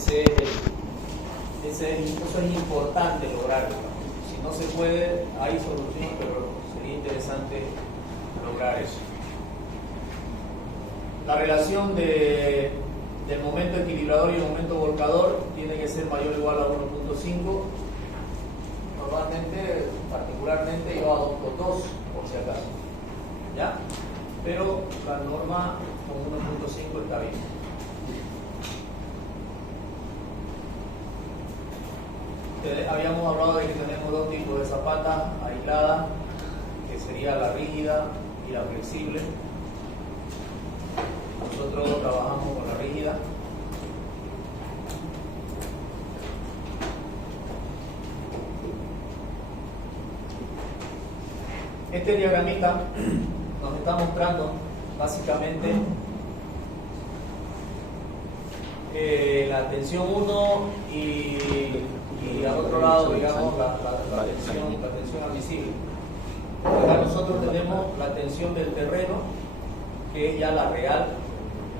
Eso es importante lograrlo. Si no se puede, hay solución, pero sería interesante lograr eso. La relación del momento equilibrador y el momento volcador tiene que ser mayor o igual a 1.5. Normalmente, particularmente, yo adopto 2 por si acaso, ¿ya? Pero la norma con 1.5 está bien. Habíamos hablado de que tenemos 2 tipos de zapatas aisladas, que sería la rígida y la flexible. Nosotros trabajamos con la rígida. Este diagramita nos está mostrando básicamente la tensión 1 y al otro lado, digamos, la tensión admisible. Acá nosotros tenemos la tensión del terreno, que es ya la real,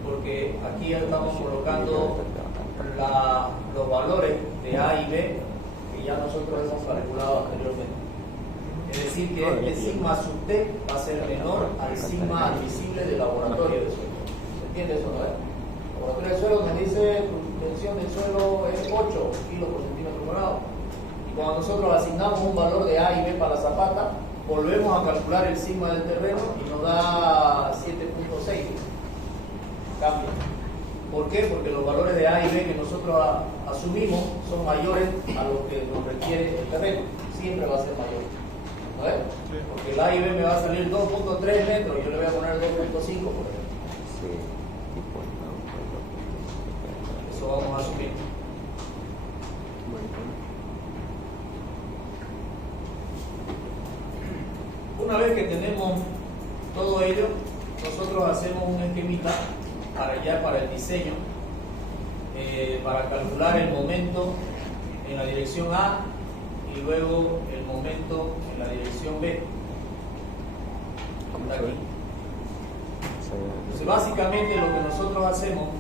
porque aquí estamos colocando los valores de A y B que ya nosotros hemos calculado anteriormente. Es decir, que el sigma sub T va a ser menor al sigma admisible del laboratorio de suelo. ¿Se entiende eso, no? El laboratorio de suelo nos dice tu tensión del suelo es 8 kilos por centímetro cuadrado. Y cuando nosotros asignamos un valor de A y B para la zapata, volvemos a calcular el sigma del terreno y nos da 7.6. Cambia. ¿Por qué? Porque los valores de A y B que nosotros asumimos son mayores a lo que nos requiere el terreno. Siempre va a ser mayor. ¿No es? Sí. Porque el A y B me va a salir 2.3 metros y yo le voy a poner 2.5 por ejemplo. Sí. Eso vamos a asumir. Una vez que tenemos todo ello, nosotros hacemos un esquemita para el diseño, para calcular el momento en la dirección A y luego el momento en la dirección B. Está aquí. Entonces, básicamente lo que nosotros hacemos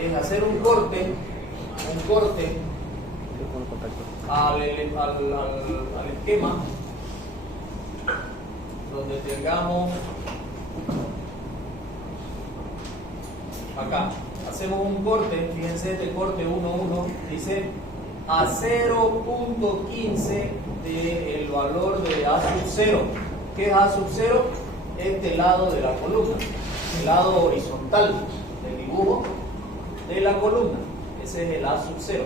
es hacer un corte al esquema donde tengamos acá, hacemos un corte, fíjense este corte 1,1, dice a 0.15 del valor de A sub 0. ¿Qué es A sub 0? Este lado de la columna, el lado horizontal del dibujo de la columna, ese es el A sub 0.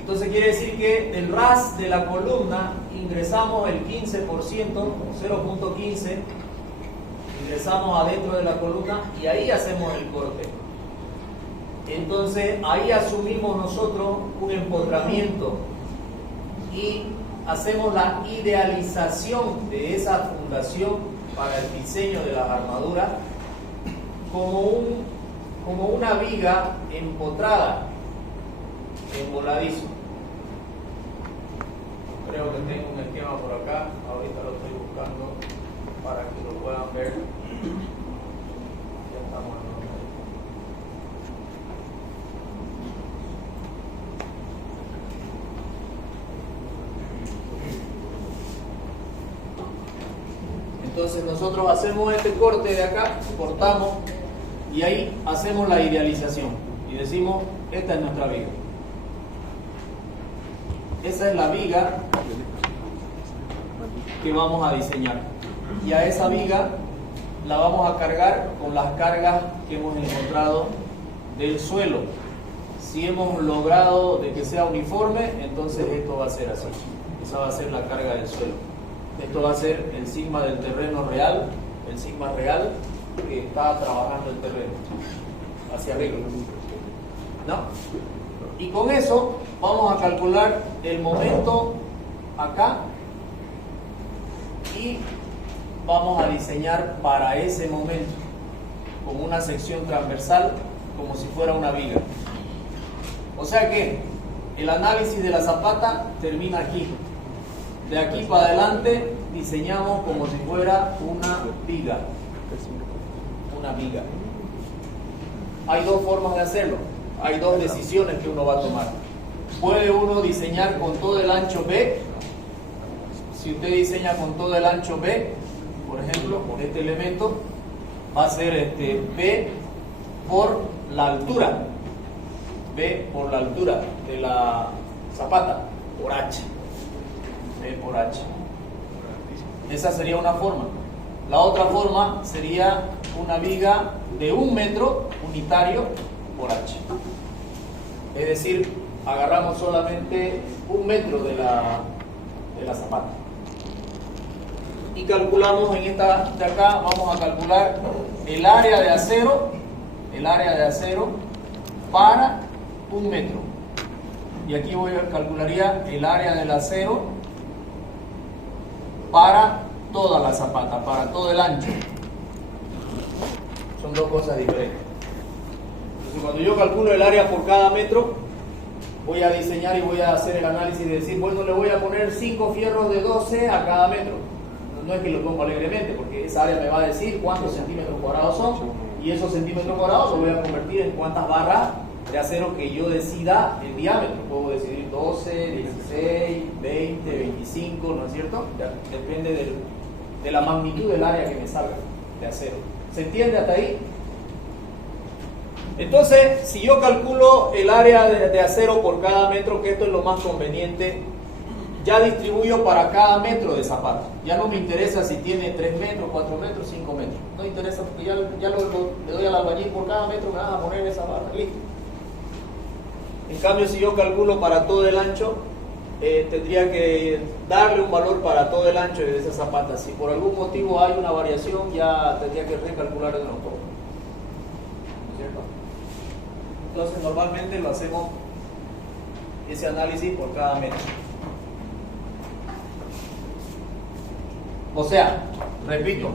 Entonces quiere decir que del ras de la columna ingresamos el 15%, 0.15, ingresamos adentro de la columna y ahí hacemos el corte. Entonces ahí asumimos nosotros un empotramiento y hacemos la idealización de esa fundación para el diseño de las armaduras como una viga empotrada en voladizo. Creo que tengo un esquema por acá, ahorita lo estoy buscando para que lo puedan ver. Ya estamos en Entonces nosotros hacemos este corte de acá, cortamos y ahí hacemos la idealización y decimos, esta es nuestra viga. Esa es la viga que vamos a diseñar y a esa viga la vamos a cargar con las cargas que hemos encontrado del suelo. Si hemos logrado de que sea uniforme, entonces esto va a ser así. Esa va a ser la carga del suelo. Esto va a ser el sigma del terreno real, el sigma real que está trabajando el terreno hacia arriba, ¿no? Y con eso vamos a calcular el momento acá y vamos a diseñar para ese momento con una sección transversal como si fuera una viga. O sea que el análisis de la zapata termina aquí. De aquí para adelante diseñamos como si fuera una viga. Una viga. Hay dos formas de hacerlo. hay dos decisiones que uno va a tomar. Puede uno diseñar con todo el ancho B. Si usted diseña con todo el ancho B, por ejemplo, con este elemento, va a ser B por la altura. B por la altura de la zapata, por H. B por H. Esa sería una forma. La otra forma sería una viga de 1 metro unitario por H. Es decir, agarramos solamente 1 metro de la zapata. Y calculamos en esta de acá, vamos a calcular el área de acero para 1 metro. Y aquí calcularía el área del acero para toda la zapata, para todo el ancho. Son dos cosas diferentes. Entonces, cuando yo calculo el área por cada metro, voy a diseñar y voy a hacer el análisis de decir, bueno, le voy a poner 5 fierros de 12 a cada metro. No es que lo pongo alegremente, porque esa área me va a decir cuántos centímetros cuadrados son, y esos centímetros cuadrados los voy a convertir en cuántas barras de acero que yo decida el diámetro. Puedo decidir 12, 16, 20, 25, ¿no es cierto? Ya depende de la magnitud del área que me salga de acero. ¿Se entiende hasta ahí? Entonces, si yo calculo el área de acero por cada metro, que esto es lo más conveniente, ya distribuyo para cada metro de zapata. Ya no me interesa si tiene 3 metros, 4 metros, 5 metros. No interesa porque ya le doy al albañil por cada metro, me vas a poner esa barra. Listo. En cambio, si yo calculo para todo el ancho, tendría que darle un valor para todo el ancho de esa zapata. Si por algún motivo hay una variación, ya tendría que recalcular de nuevo todo. ¿No es cierto? Entonces, normalmente lo hacemos ese análisis por cada metro. O sea, repito,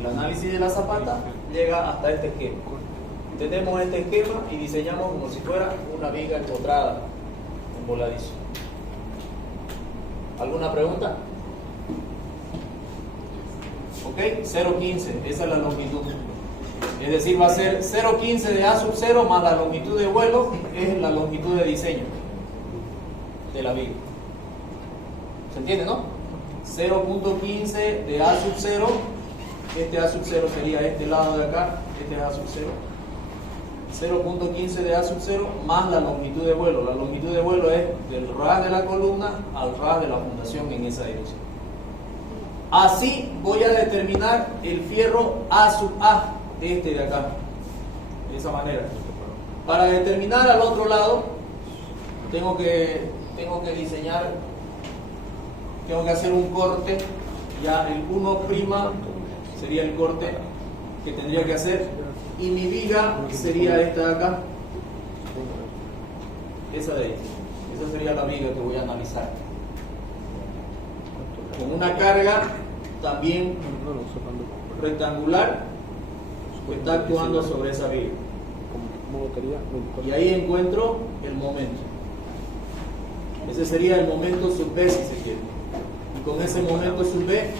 el análisis de la zapata llega hasta este esquema. Tenemos este esquema y diseñamos como si fuera una viga empotrada en voladizo. ¿Alguna pregunta? Ok, 0,15, esa es la longitud. Es decir, va a ser 0,15 de A sub 0 más la longitud de vuelo, es la longitud de diseño de la viga. ¿Se entiende, no? 0,15 de A sub 0, este A sub 0 sería este lado de acá, este es A sub 0. 0,15 de A sub 0 más la longitud de vuelo. La longitud de vuelo es del ras de la columna al ras de la fundación en esa dirección. Así voy a determinar el fierro A sub A de este de acá. De esa manera. Para determinar al otro lado, tengo que diseñar, tengo que hacer un corte. Ya el 1' sería el corte que tendría que hacer. Y mi viga sería esta de acá. Esa de ahí. Esa sería la viga que voy a analizar. Con una carga también rectangular que está actuando sobre esa viga. Y ahí encuentro el momento. Ese sería el momento sub B, si se quiere. Y con ese momento sub B,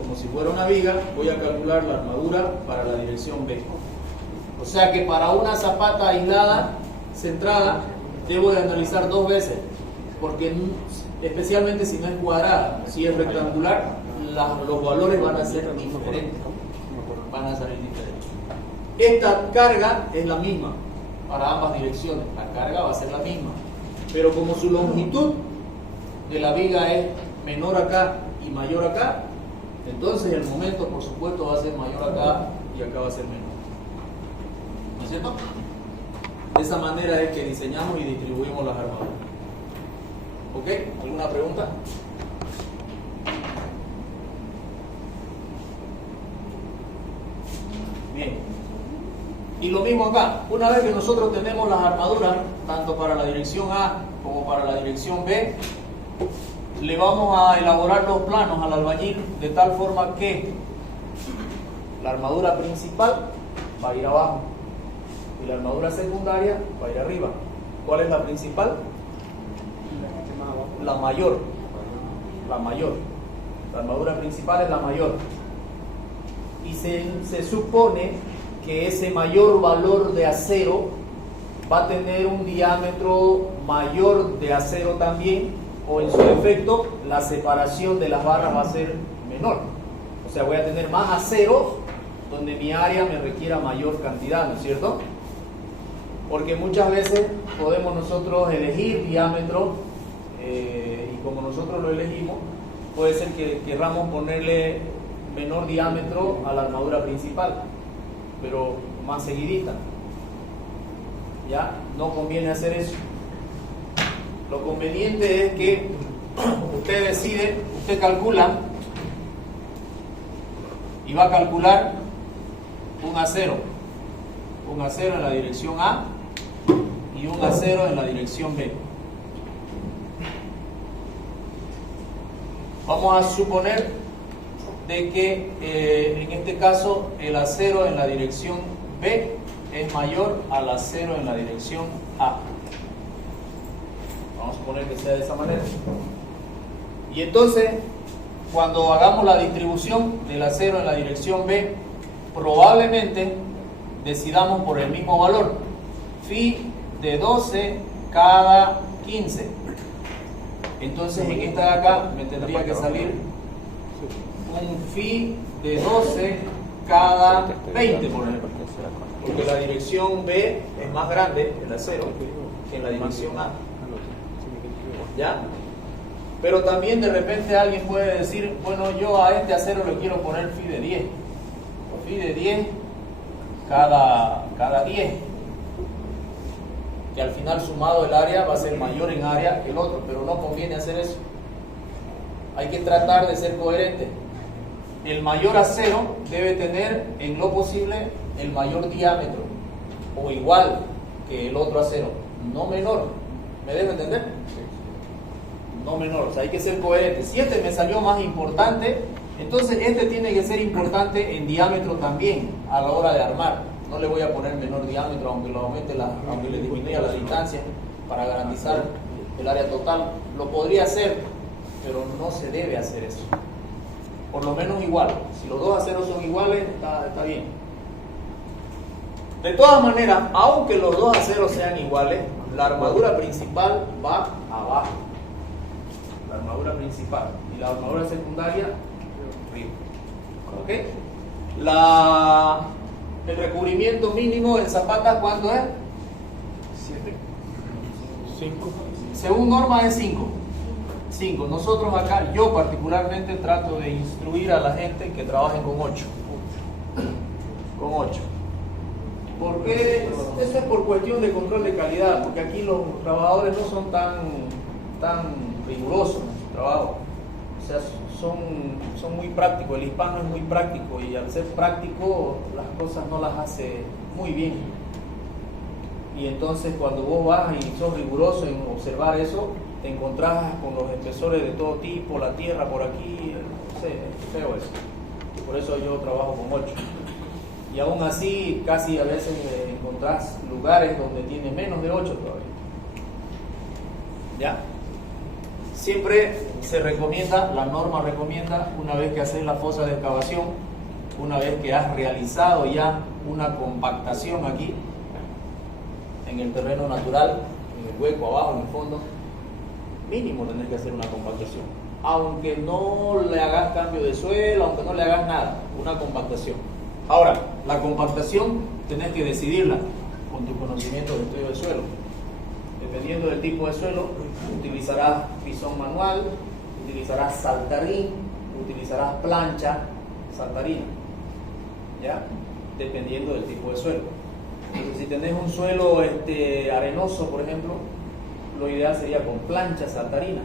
como si fuera una viga, voy a calcular la armadura para la dirección B. O sea que para una zapata aislada, centrada, debo de analizar 2 veces, porque especialmente si no es cuadrada, si es rectangular, los valores van a ser diferentes. Van a salir diferentes. Esta carga es la misma para ambas direcciones. La carga va a ser la misma. Pero como su longitud de la viga es menor acá y mayor acá, entonces el momento, por supuesto, va a ser mayor acá y acá va a ser menor. ¿No es cierto? De esa manera es que diseñamos y distribuimos las armaduras. ¿Ok? ¿Alguna pregunta? Bien. Y lo mismo acá. Una vez que nosotros tenemos las armaduras, tanto para la dirección A como para la dirección B, le vamos a elaborar los planos al albañil de tal forma que la armadura principal va a ir abajo y la armadura secundaria va a ir arriba. ¿Cuál es la principal? La mayor. La mayor. La armadura principal es la mayor. Y se supone que ese mayor valor de acero va a tener un diámetro mayor de acero también, o en su defecto la separación de las barras va a ser menor. O sea, voy a tener más acero donde mi área me requiera mayor cantidad, ¿no es cierto? Porque muchas veces podemos nosotros elegir diámetro y como nosotros lo elegimos, puede ser que querramos ponerle menor diámetro a la armadura principal, pero más seguidita. ¿Ya? No conviene hacer eso. Lo conveniente es que usted decide, usted calcula y va a calcular un acero en la dirección A y un acero en la dirección B. Vamos a suponer de que en este caso el acero en la dirección B es mayor al acero en la dirección A. Vamos a suponer que sea de esa manera. Y entonces, cuando hagamos la distribución del acero en la dirección B, probablemente decidamos por el mismo valor, phi de 12 cada 15. Entonces en esta de acá me tendría que salir un phi de 12 cada 20, por ejemplo, porque la dirección B es más grande, el acero, que en la dirección A. ¿Ya? Pero también de repente alguien puede decir, bueno, yo a este acero le quiero poner phi de 10. Phi de 10 cada 10. Que al final sumado el área va a ser mayor en área que el otro, pero no conviene hacer eso. Hay que tratar de ser coherente. El mayor acero debe tener en lo posible el mayor diámetro, o igual que el otro acero, no menor. ¿Me dejo entender? No menor, o sea, hay que ser coherente. Si este me salió más importante, entonces este tiene que ser importante en diámetro también a la hora de armar. No le voy a poner menor diámetro aunque lo aumente aunque le disminuya la distancia para garantizar el área total. Lo podría hacer, pero no se debe hacer eso. Por lo menos igual. Si los dos aceros son iguales, está bien. De todas maneras, aunque los dos aceros sean iguales, la armadura principal va abajo. La armadura principal. Y la armadura secundaria arriba. ¿Ok? El recubrimiento mínimo en zapatas, ¿cuánto es? 5. Según norma es 5. 5. Nosotros acá, yo particularmente trato de instruir a la gente que trabajen con 8. Con 8. Porque eso es por cuestión de control de calidad, porque aquí los trabajadores no son tan rigurosos en su trabajo. O sea, son muy prácticos. El hispano es muy práctico y al ser práctico las cosas no las hace muy bien. Y entonces cuando vos vas y sos riguroso en observar eso, te encontrás con los espesores de todo tipo, la tierra por aquí, no sé, es feo eso. Por eso yo trabajo con 8. Y aún así casi a veces encontrás lugares donde tiene menos de 8 todavía. ¿Ya? Siempre se recomienda, la norma recomienda, una vez que haces la fosa de excavación, una vez que has realizado ya una compactación aquí, en el terreno natural, en el hueco abajo, en el fondo, mínimo tenés que hacer una compactación. Aunque no le hagas cambio de suelo, aunque no le hagas nada, una compactación. Ahora, la compactación tenés que decidirla con tu conocimiento del estudio del suelo. Dependiendo del tipo de suelo, utilizarás pisón manual, utilizarás saltarín, utilizarás plancha saltarina, ¿ya? Dependiendo del tipo de suelo. Entonces, si tenés un suelo arenoso, por ejemplo, lo ideal sería con plancha saltarina,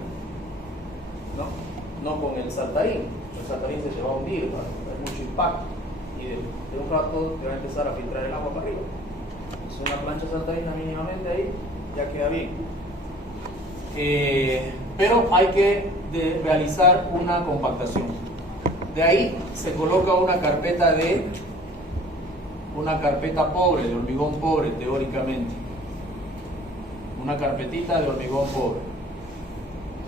no con el saltarín. El saltarín se va a hundir, hay mucho impacto y de un rato te va a empezar a filtrar el agua para arriba. Entonces, una plancha saltarina mínimamente ahí ya queda bien. Pero hay que realizar una compactación. De ahí se coloca una carpeta pobre, de hormigón pobre, teóricamente. Una carpetita de hormigón pobre.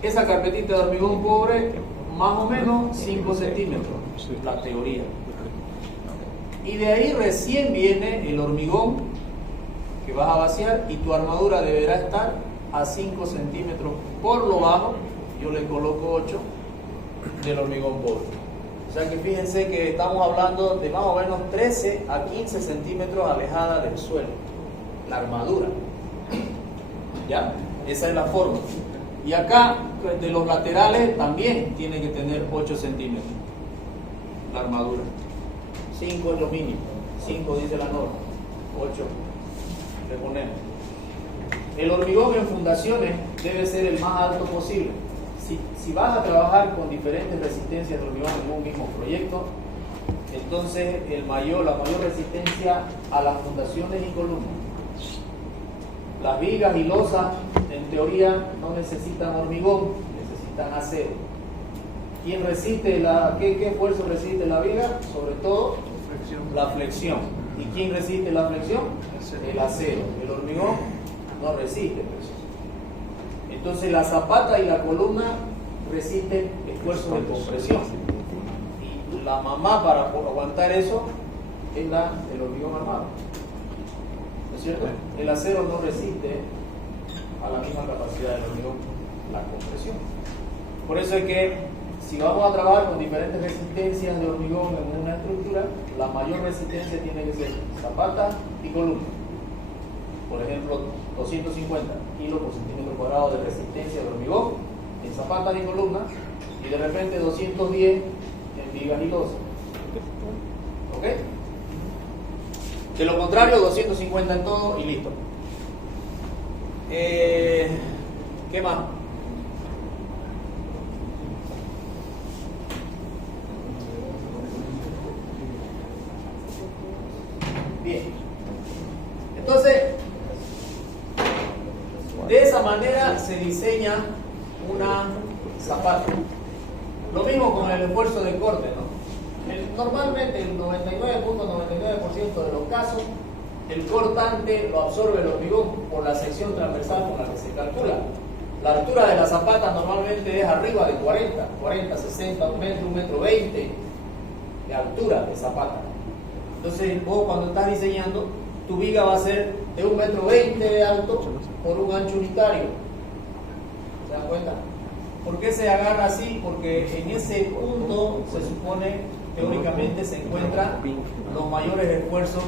Esa carpetita de hormigón pobre, más o menos 5 centímetros, la teoría. Y de ahí recién viene el hormigón que vas a vaciar y tu armadura deberá estar a 5 centímetros por lo bajo, yo le coloco 8 del hormigón pobre. O sea que fíjense que estamos hablando de más o menos 13 a 15 centímetros alejada del suelo, la armadura. ¿Ya? Esa es la forma. Y acá, de los laterales, también tiene que tener 8 centímetros la armadura. 5 es lo mínimo, 5 dice la norma, 8 le ponemos. El hormigón en fundaciones debe ser el más alto posible. Si vas a trabajar con diferentes resistencias de hormigón en un mismo proyecto, entonces la mayor resistencia a las fundaciones y columnas. Las vigas y losas, en teoría, no necesitan hormigón, necesitan acero. ¿Quién resiste qué esfuerzo resiste la viga? Sobre todo la flexión. ¿Y quién resiste la flexión? El acero. El hormigón no resiste presión. Entonces la zapata y la columna resisten esfuerzos de compresión. Y la mamá para aguantar eso es el hormigón armado. ¿No es cierto? El acero no resiste a la misma capacidad del hormigón la compresión. Por eso es que si vamos a trabajar con diferentes resistencias de hormigón en una estructura, la mayor resistencia tiene que ser zapata y columna. Por ejemplo, 250 kilos por centímetro cuadrado de resistencia de hormigón en zapatas y columnas, y de repente 210 en vigas y losas. ¿Ok? De lo contrario, 250 en todo y listo. ¿Qué más? Bien. Entonces, de esa manera se diseña una zapata. Lo mismo con el esfuerzo de corte, ¿no? Normalmente, el 99.99% de los casos, el cortante lo absorbe el hormigón por la sección transversal con la que se calcula. La altura de la zapata normalmente es arriba de 40, 60, 1 metro 20 de altura de zapata. Entonces, vos cuando estás diseñando, tu viga va a ser de 1 metro 20 de alto por un ancho unitario. ¿Se dan cuenta? ¿Por qué se agarra así? Porque en ese punto se supone, teóricamente, se encuentran los mayores esfuerzos,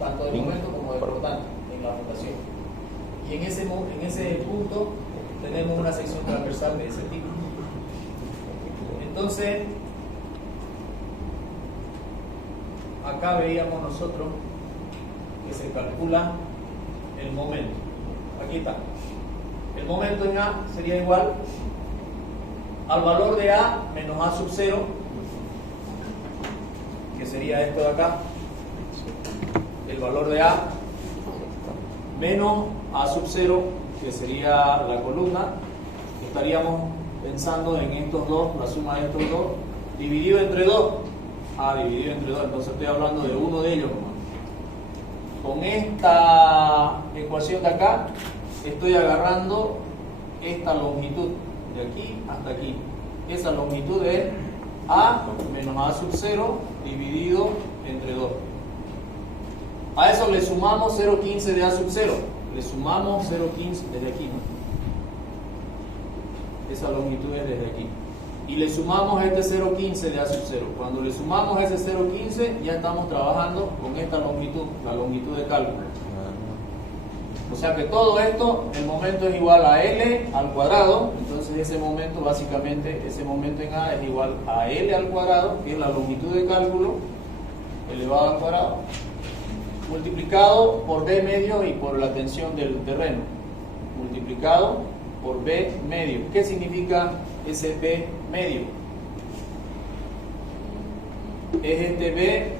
tanto de momento como de cortante, en la fundación. Y en ese punto tenemos una sección transversal de ese tipo. Entonces, acá veíamos nosotros que se calcula el momento. Aquí está. El momento en A sería igual al valor de A menos A sub 0, que sería esto de acá. El valor de A menos A sub 0, que sería la columna. Estaríamos pensando en estos dos, la suma de estos dos, dividido entre 2. Dividido entre 2, entonces estoy hablando de uno de ellos. Con esta ecuación de acá, estoy agarrando esta longitud, de aquí hasta aquí. Esa longitud es A menos A sub 0 dividido entre 2. A eso le sumamos 0,15 de A sub 0. Le sumamos 0,15 desde aquí, ¿no? Esa longitud es desde aquí. Y le sumamos este 0,15 de A sub 0. Cuando le sumamos ese 0,15, ya estamos trabajando con esta longitud, la longitud de cálculo. O sea que todo esto, el momento es igual a L al cuadrado. Entonces ese momento, básicamente, ese momento en A es igual a L al cuadrado, que es la longitud de cálculo, elevado al cuadrado, multiplicado por B medio y por la tensión del terreno, multiplicado por B medio. ¿Qué significa ese B medio? Es este B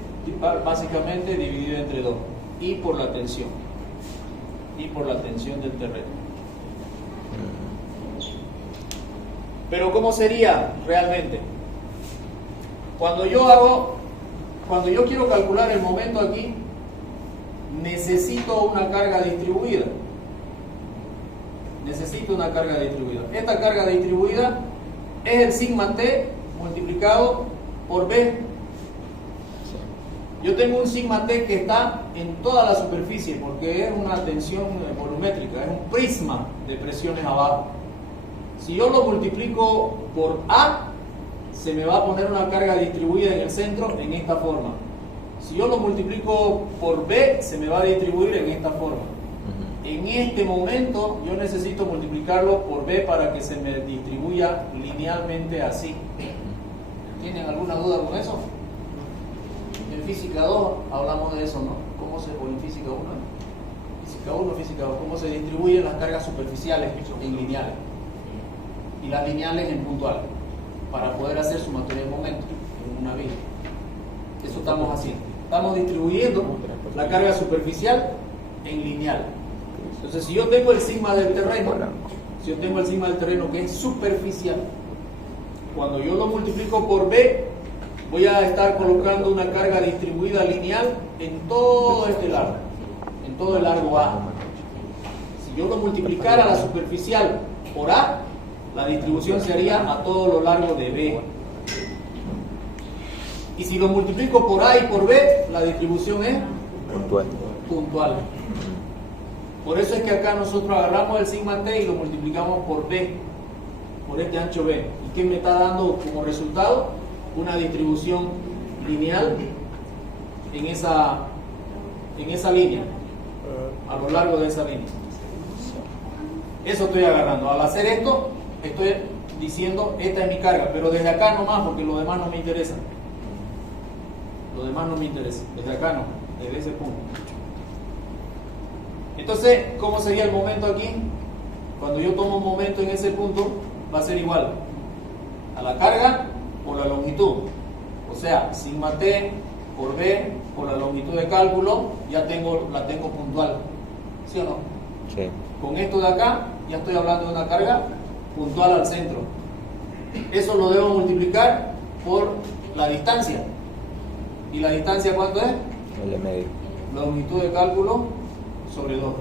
básicamente dividido entre 2 y por la tensión del terreno. Pero ¿cómo sería realmente? Cuando yo quiero calcular el momento aquí, necesito una carga distribuida. Esta carga distribuida es el sigma T multiplicado por B. Yo tengo un sigma T que está en toda la superficie, porque es una tensión volumétrica, es un prisma de presiones abajo. Si yo lo multiplico por A, se me va a poner una carga distribuida en el centro en esta forma. Si yo lo multiplico por B, se me va a distribuir en esta forma. En este momento yo necesito multiplicarlo por B para que se me distribuya linealmente así. ¿Tienen alguna duda con eso? En física 2 hablamos de eso, ¿no? O en física 1, física 1, física 2, cómo se distribuyen las cargas superficiales en lineales y las lineales en puntuales para poder hacer sumatoria de momentos en una vía. Eso estamos haciendo. Estamos distribuyendo la carga superficial en lineal. Entonces, si yo tengo el sigma del terreno, que es superficial, cuando yo lo multiplico por B, voy a estar colocando una carga distribuida lineal en todo este largo, en todo el largo A. Si yo lo multiplicara la superficial por A, la distribución sería a todo lo largo de B. Y si lo multiplico por A y por B, la distribución es puntual. Por eso es que acá nosotros agarramos el sigma T y lo multiplicamos por B, por este ancho B. ¿Y qué me está dando como resultado? Una distribución lineal en esa línea, a lo largo de esa línea. Eso estoy agarrando. Al hacer esto, estoy diciendo, esta es mi carga, pero desde acá nomás, porque lo demás no me interesa. Lo demás no me interesa, desde acá no, desde ese punto. Entonces, ¿cómo sería el momento aquí? Cuando yo tomo un momento en ese punto, va a ser igual a la carga por la longitud. O sea, sigma T por B por la longitud de cálculo, ya la tengo puntual. ¿Sí o no? Sí. Con esto de acá, ya estoy hablando de una carga puntual al centro. Eso lo debo multiplicar por la distancia. ¿Y la distancia cuánto es? L medio. Longitud de cálculo sobre 2.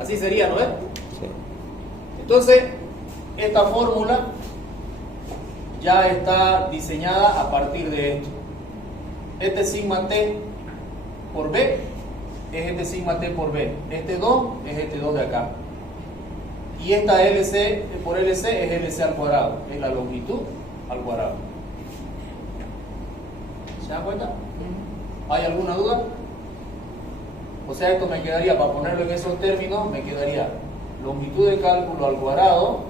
Así sería, ¿no es? Sí. Entonces, esta fórmula ya está diseñada a partir de esto. Este sigma T por B es este sigma T por B. Este 2 es este 2 de acá. Y esta LC por LC es LC al cuadrado. Es la longitud al cuadrado. ¿Se dan cuenta? ¿Hay alguna duda? O sea, esto me quedaría, para ponerlo en esos términos, me quedaría longitud de cálculo al cuadrado,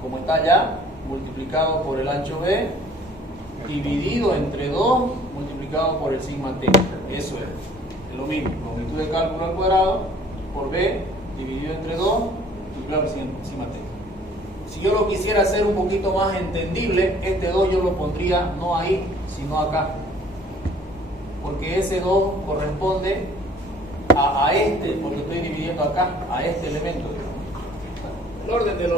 como está allá, multiplicado por el ancho B, dividido entre 2, multiplicado por el sigma T. Eso es lo mismo, longitud de cálculo al cuadrado por B, dividido entre 2, multiplicado por el sigma T. Si yo lo quisiera hacer un poquito más entendible, este 2 yo lo pondría no ahí, sino acá. Porque ese 2 corresponde a este, porque estoy dividiendo acá, a este elemento. El orden del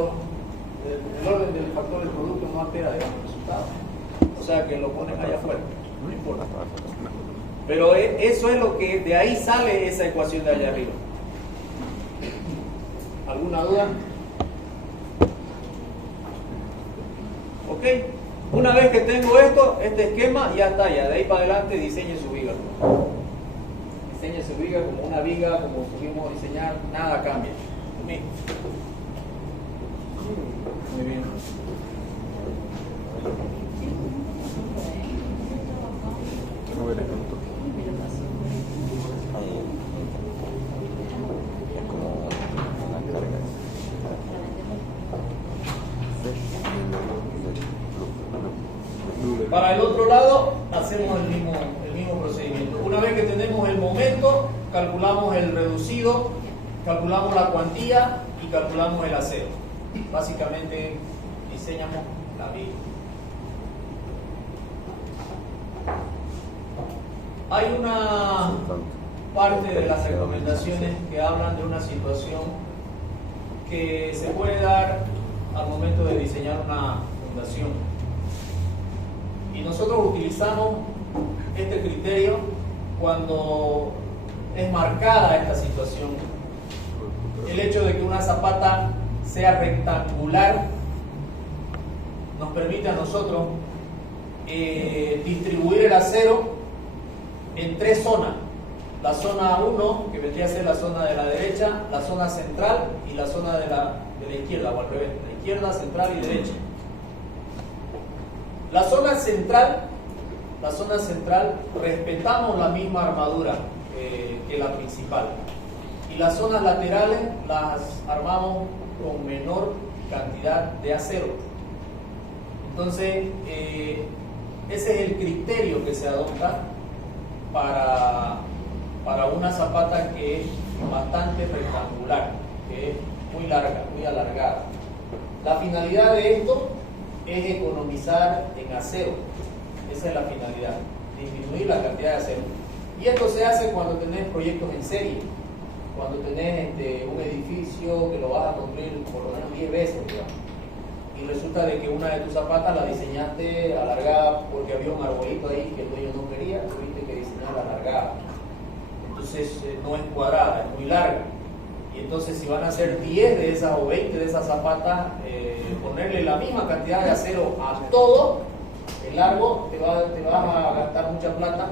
factor del producto no altera, digamos, el resultado. O sea que lo ponen allá afuera, no importa. Pero eso es lo que, de ahí sale esa ecuación de allá arriba. ¿Alguna duda? Ok. Una vez que tengo esto, este esquema, ya está, ya de ahí para adelante diseñe su viga. Diseñe su viga como una viga, como pudimos diseñar, nada cambia. Muy bien. Es como una carga. Para el otro lado hacemos el mismo procedimiento. Una vez que tenemos el momento, calculamos el reducido, calculamos la cuantía y calculamos el acero. Básicamente diseñamos la viga. Hay una parte de las recomendaciones que hablan de una situación que se puede dar al momento de diseñar una fundación. Y nosotros utilizamos este criterio cuando es marcada esta situación. El hecho de que una zapata sea rectangular nos permite a nosotros distribuir el acero en 3 zonas. La zona 1, que vendría a ser la zona de la derecha, la zona central y la zona de la izquierda, o al revés, la izquierda, central y derecha. La zona central, respetamos la misma armadura que la principal. Y las zonas laterales las armamos con menor cantidad de acero. Entonces, ese es el criterio que se adopta para una zapata que es bastante rectangular, que es muy larga, muy alargada. La finalidad de esto es economizar en acero. Esa es la finalidad, disminuir la cantidad de acero. Y esto se hace cuando tenés proyectos en serie, cuando tenés un edificio que lo vas a construir por lo menos 10 veces, digamos. Y resulta de que una de tus zapatas la diseñaste alargada porque había un arbolito ahí que el dueño no quería, tuviste que diseñarla alargada. Entonces no es cuadrada, es muy larga. Y entonces si van a hacer 10 de esas o 20 de esas zapatas, ponerle la misma cantidad de acero a todo el largo, te vas a gastar mucha plata,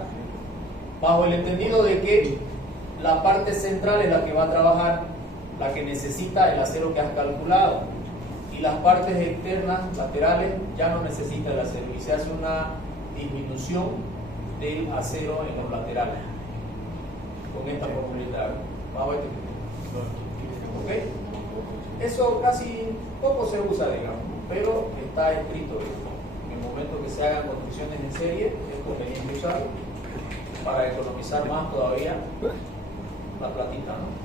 bajo el entendido de que la parte central es la que va a trabajar, la que necesita el acero que has calculado, y las partes externas, laterales, ya no necesita el acero y se hace una disminución del acero en los laterales con esta fórmula bajo este criterio. ¿Ok? Eso casi poco se usa, digamos, pero está escrito. En el momento que se hagan construcciones en serie es conveniente usarlo para economizar más todavía la platita, ¿no?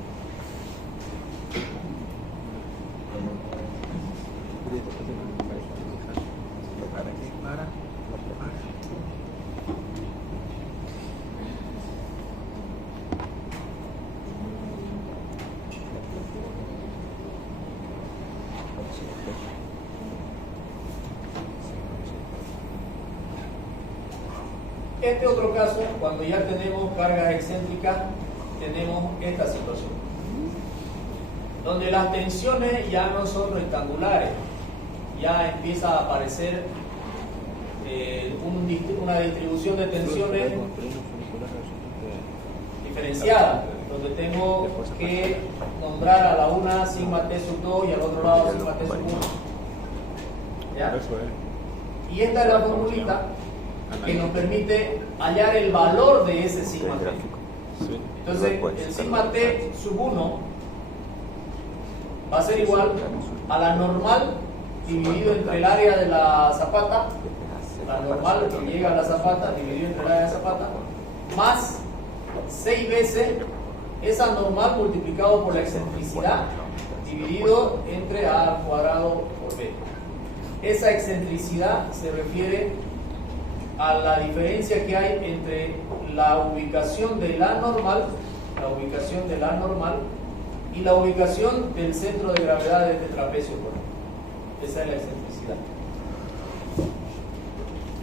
Este otro caso, cuando ya tenemos cargas excéntricas, tenemos esta situación, donde las tensiones ya no son rectangulares, ya empieza a aparecer una distribución de tensiones diferenciada, donde tengo que nombrar a la una sigma T sub 2 y al otro lado sigma T sub 1. ¿Ya? Y esta es la formulita que nos permite hallar el valor de ese sigma T. Entonces, el sigma T sub 1 va a ser igual a la normal dividido entre el área de la zapata, la normal que llega a la zapata dividido entre el área de la zapata, más 6 veces esa normal multiplicado por la excentricidad dividido entre a al cuadrado por b. Esa excentricidad se refiere a la diferencia que hay entre la ubicación de la normal y la ubicación del centro de gravedad de este trapecio. Esa es la excentricidad.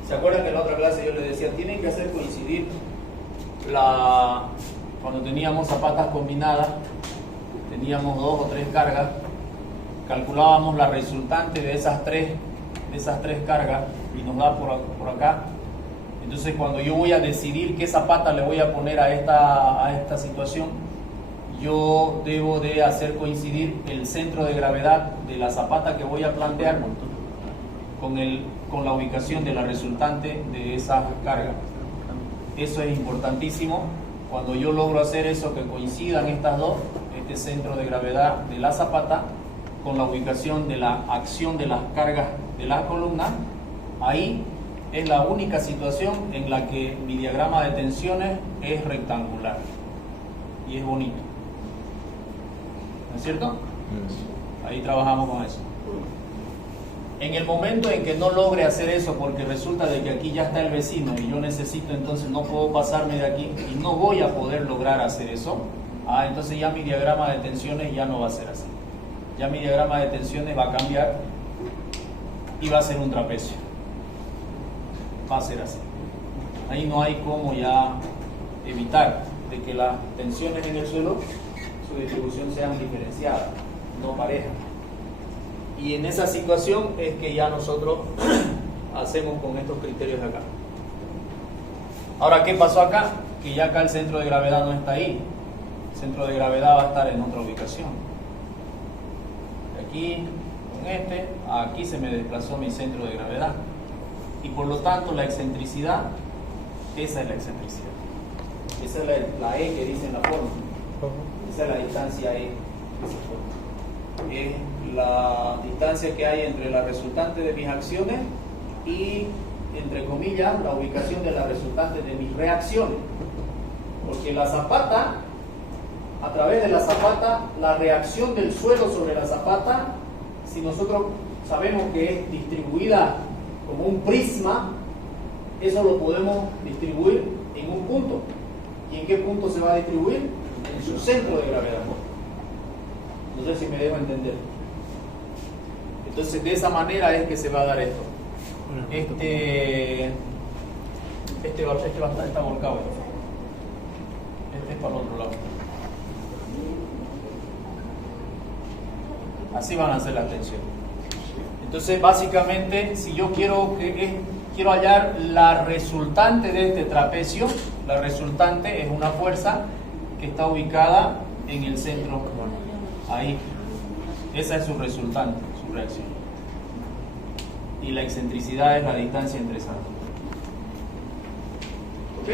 ¿Se acuerdan que en la otra clase yo les decía, tienen que hacer coincidir cuando teníamos zapatas combinadas, teníamos 2 o 3 cargas, calculábamos la resultante de esas tres cargas y nos da por acá. Entonces cuando yo voy a decidir qué zapata le voy a poner a esta situación, yo debo de hacer coincidir el centro de gravedad de la zapata que voy a plantear con la ubicación de la resultante de esa carga. Eso es importantísimo. Cuando yo logro hacer eso, que coincidan estas dos, este centro de gravedad de la zapata con la ubicación de la acción de las cargas de la columna, ahí es la única situación en la que mi diagrama de tensiones es rectangular y es bonito. ¿No es cierto? Ahí trabajamos con eso. En el momento en que no logre hacer eso, porque resulta de que aquí ya está el vecino y yo necesito, entonces no puedo pasarme de aquí y no voy a poder lograr hacer eso, entonces ya mi diagrama de tensiones ya no va a ser así. Ya mi diagrama de tensiones va a cambiar y va a ser un trapecio. Va a ser así. Ahí no hay cómo ya evitar de que las tensiones en el suelo, su distribución sean diferenciadas, no parejas. Y en esa situación es que ya nosotros hacemos con estos criterios de acá. Ahora, ¿qué pasó acá? que ya acá el centro de gravedad no está ahí. El centro de gravedad va a estar en otra ubicación. Aquí, con este, aquí se me desplazó mi centro de gravedad. Y por lo tanto la excentricidad, esa es la excentricidad. Esa es la E que dice en la fórmula. Esa es la distancia E. Es la distancia que hay entre la resultante de mis acciones y, entre comillas, la ubicación de la resultante de mis reacciones. Porque la zapata, a través de la zapata, la reacción del suelo sobre la zapata, si nosotros sabemos que es distribuida como un prisma, eso lo podemos distribuir en un punto. ¿Y en qué punto se va a distribuir? En su centro de gravedad. No sé si me dejo entender. Entonces, de esa manera es que se va a dar esto. Este está volcado. Este es para el otro lado. Así van a ser las tensiones. Entonces, básicamente, si yo quiero hallar la resultante de este trapecio, la resultante es una fuerza que está ubicada en el centro. Ahí. Esa es su resultante, su reacción. Y la excentricidad es la distancia entre esas dos. ¿Ok?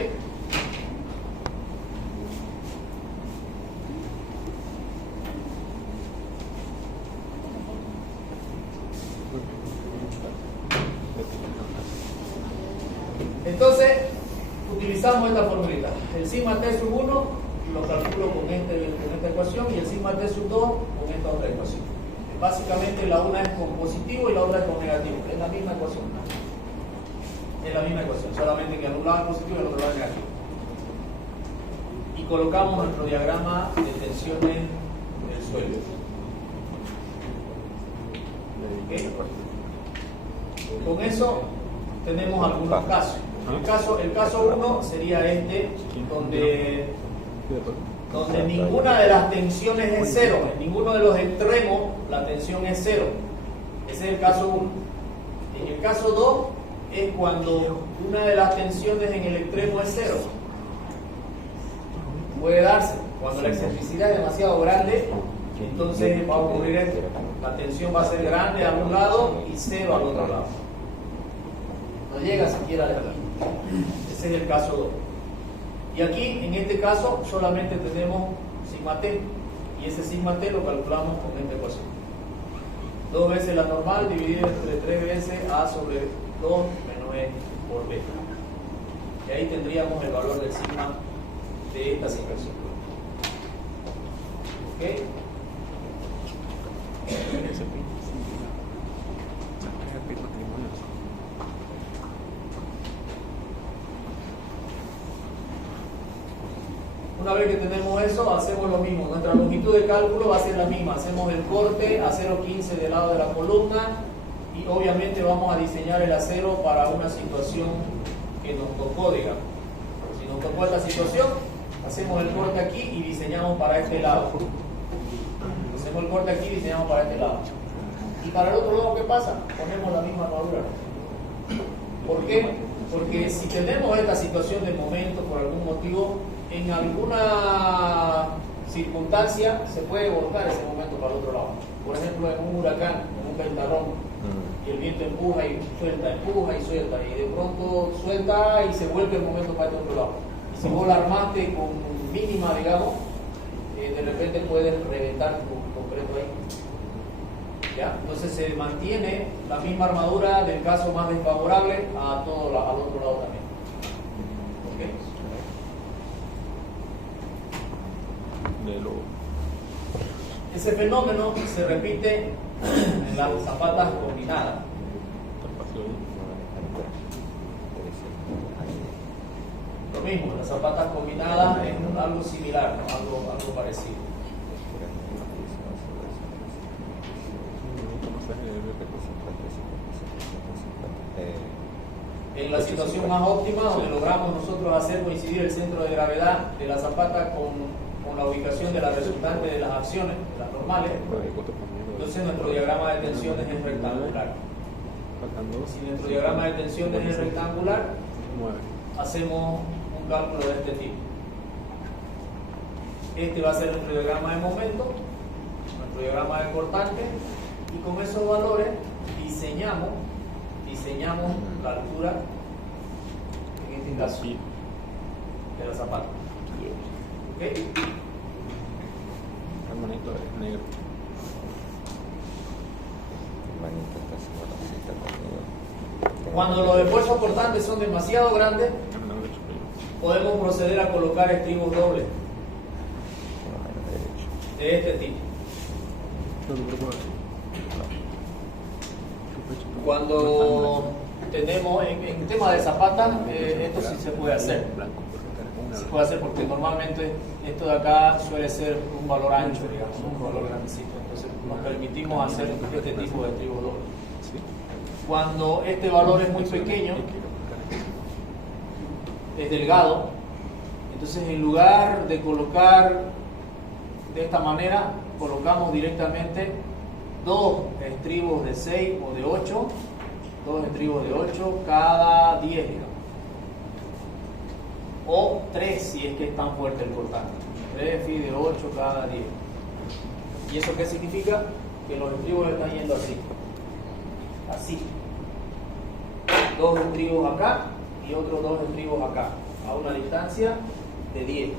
Entonces, utilizamos esta formulita. El sigma t sub 1 lo calculo con esta ecuación y el sigma t sub 2 con esta otra ecuación. Básicamente la una es con positivo y la otra es con negativo. Es la misma ecuación. Es la misma ecuación, solamente que al un lado es positivo y al otro lado es negativo. Y colocamos nuestro diagrama de tensiones del suelo. ¿Okay? Con eso tenemos algunos casos. El caso 1 sería este, donde ninguna de las tensiones es cero, en ninguno de los extremos la tensión es cero. Ese es el caso 1. En el caso 2 es cuando una de las tensiones en el extremo es cero. Puede darse cuando la excentricidad es demasiado grande, entonces va a ocurrir esto. La tensión va a ser grande a un lado y cero al otro lado. No llega siquiera de aquí. Ese es el caso 2. Y aquí, en este caso, solamente tenemos sigma t. Y ese sigma t lo calculamos con esta ecuación. 2 veces la normal dividido entre 3 veces a sobre 2 menos e por b. Y ahí tendríamos el valor del sigma de esta situación. ¿Ok? Una vez que tenemos eso, hacemos lo mismo. Nuestra longitud de cálculo va a ser la misma. Hacemos el corte a 0,15 del lado de la columna y obviamente vamos a diseñar el acero para una situación que nos tocó, digamos. Si nos tocó esta situación, hacemos el corte aquí y diseñamos para este lado. Hacemos el corte aquí y diseñamos para este lado. Y para el otro lado, ¿qué pasa? Ponemos la misma armadura. ¿Por qué? Porque si tenemos esta situación de momento por algún motivo, en alguna circunstancia se puede volcar ese momento para el otro lado. Por ejemplo, en un huracán, en un ventarrón, y el viento empuja y suelta, y de pronto suelta y se vuelve el momento para el otro lado. Y si vos la armaste con mínima, digamos, de repente puedes reventar tu concreto ahí. ¿Ya? Entonces se mantiene la misma armadura del caso más desfavorable a todo al otro lado también. ¿Okay? Ese fenómeno se repite en las zapatas combinadas. Lo mismo, las zapatas combinadas es algo similar, ¿no? algo parecido. En la situación más óptima, donde logramos nosotros hacer coincidir el centro de gravedad de la zapata con la ubicación de la resultante de las acciones, de las normales, entonces nuestro diagrama de tensiones es rectangular. Si nuestro diagrama de tensiones es rectangular, hacemos un cálculo de este tipo. Este va a ser nuestro diagrama de momento, nuestro diagrama de cortante, y con esos valores diseñamos la altura, en este caso, de la zapata. ¿Ok? El manito es negro. Manito está haciendo la cita conmigo. Cuando los esfuerzos cortantes son demasiado grandes, podemos proceder a colocar estribos dobles Con la mano derecha. de este tipo. Cuando tenemos en tema de zapata, esto sí se puede hacer. Se puede hacer porque normalmente esto de acá suele ser un valor ancho, digamos, un valor grandecito. Entonces nos permitimos hacer este tipo de estribos dobles. Cuando este valor es muy pequeño, es delgado, entonces en lugar de colocar de esta manera, colocamos directamente dos estribos de 6 o de 8, dos estribos de 8 cada 10, digamos. O 3 si es que es tan fuerte el cortante. 3 de 8 cada 10. ¿Y eso qué significa? Que los estribos están yendo así. Así. Dos estribos acá y otros dos estribos acá, a una distancia de 10.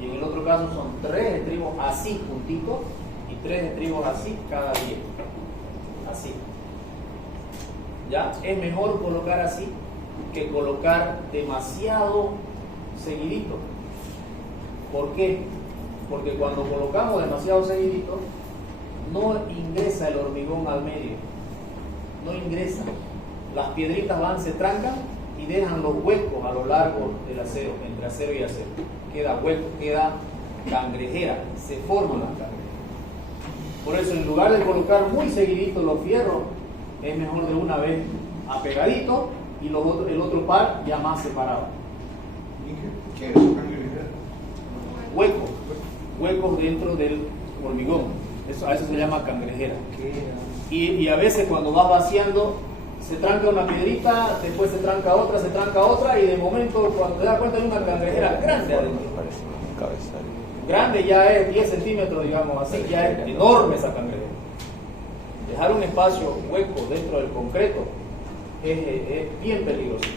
Y en el otro caso son 3 estribos así juntitos y 3 estribos así cada 10. Así. ¿Ya? Es mejor colocar así que colocar demasiado seguidito. ¿Por qué? Porque cuando colocamos demasiado seguidito, no ingresa el hormigón al medio. No ingresa. Las piedritas van, se trancan y dejan los huecos a lo largo del acero, entre acero y acero. Queda hueco, queda cangrejera, se forman las cangrejeras. Por eso, en lugar de colocar muy seguidito los fierros, es mejor de una vez apegadito y el otro par ya más separado. ¿Qué es cangrejera? Huecos dentro del hormigón. A eso se llama cangrejera. Y a veces cuando vas vaciando, se tranca una piedrita, después se tranca otra, y de momento cuando te das cuenta hay una cangrejera grande adentro. Parece un cabezal. Grande ya es 10 centímetros, digamos así, ya es enorme esa cangrejera. Dejar un espacio hueco dentro del concreto es bien peligroso,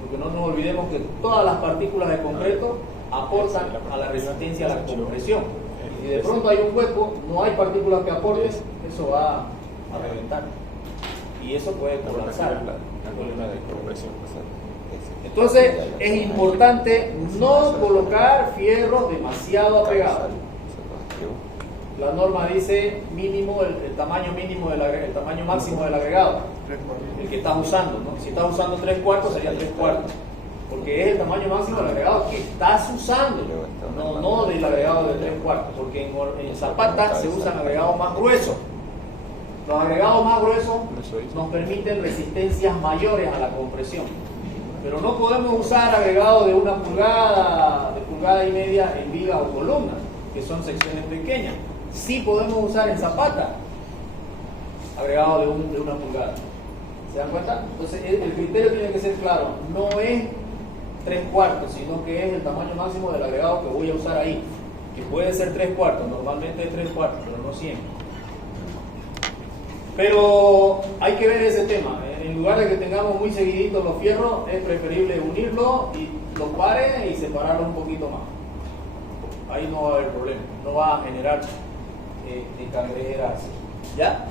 porque no nos olvidemos que todas las partículas de concreto aportan a la resistencia a la compresión. Y si de pronto hay un hueco, no hay partículas que aporten, eso va a reventar. Y eso puede colapsar. Entonces es importante no colocar fierros demasiado apegados. La norma dice mínimo, el tamaño mínimo el tamaño máximo del agregado, el que estás usando, ¿no? Si estás usando 3/4 sería 3/4, porque es el tamaño máximo del agregado que estás usando, no del agregado de 3/4, porque en zapata se usan agregados más gruesos. Los agregados más gruesos nos permiten resistencias mayores a la compresión, pero no podemos usar agregados de 1 pulgada, de 1,5 pulgadas en vigas o columnas, que son secciones pequeñas. Sí podemos usar en zapata agregados de 1 pulgada. ¿Se dan cuenta? Entonces el criterio tiene que ser claro, no es 3/4, sino que es el tamaño máximo del agregado que voy a usar ahí, que puede ser 3/4, normalmente es 3/4, pero no siempre. Pero hay que ver ese tema. En lugar de que tengamos muy seguiditos los fierros, es preferible unirlos y los pares y separarlos un poquito más. Ahí no va a haber problema, no va a generar cangrejeras. ¿Ya?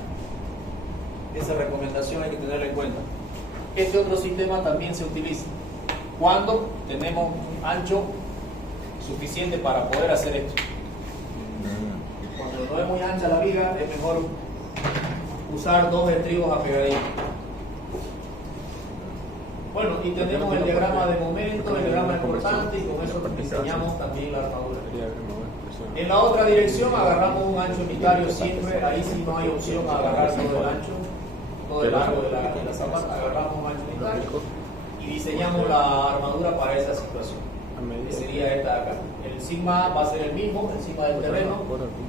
Esa recomendación hay que tenerla en cuenta. Este otro sistema también se utiliza cuando tenemos un ancho suficiente para poder hacer esto. Cuando no es muy ancha la viga, es mejor usar 2 estribos apegaditos. Bueno, y tenemos el diagrama de momento, el diagrama de cortante, y con eso diseñamos también la armadura. En la otra dirección agarramos un ancho unitario siempre, ahí sí no hay opción a agarrar todo el ancho, todo el largo de la zapata, agarramos un ancho unitario y diseñamos la armadura para esa situación, que sería esta de acá. El sigma va a ser el mismo, el sigma del terreno.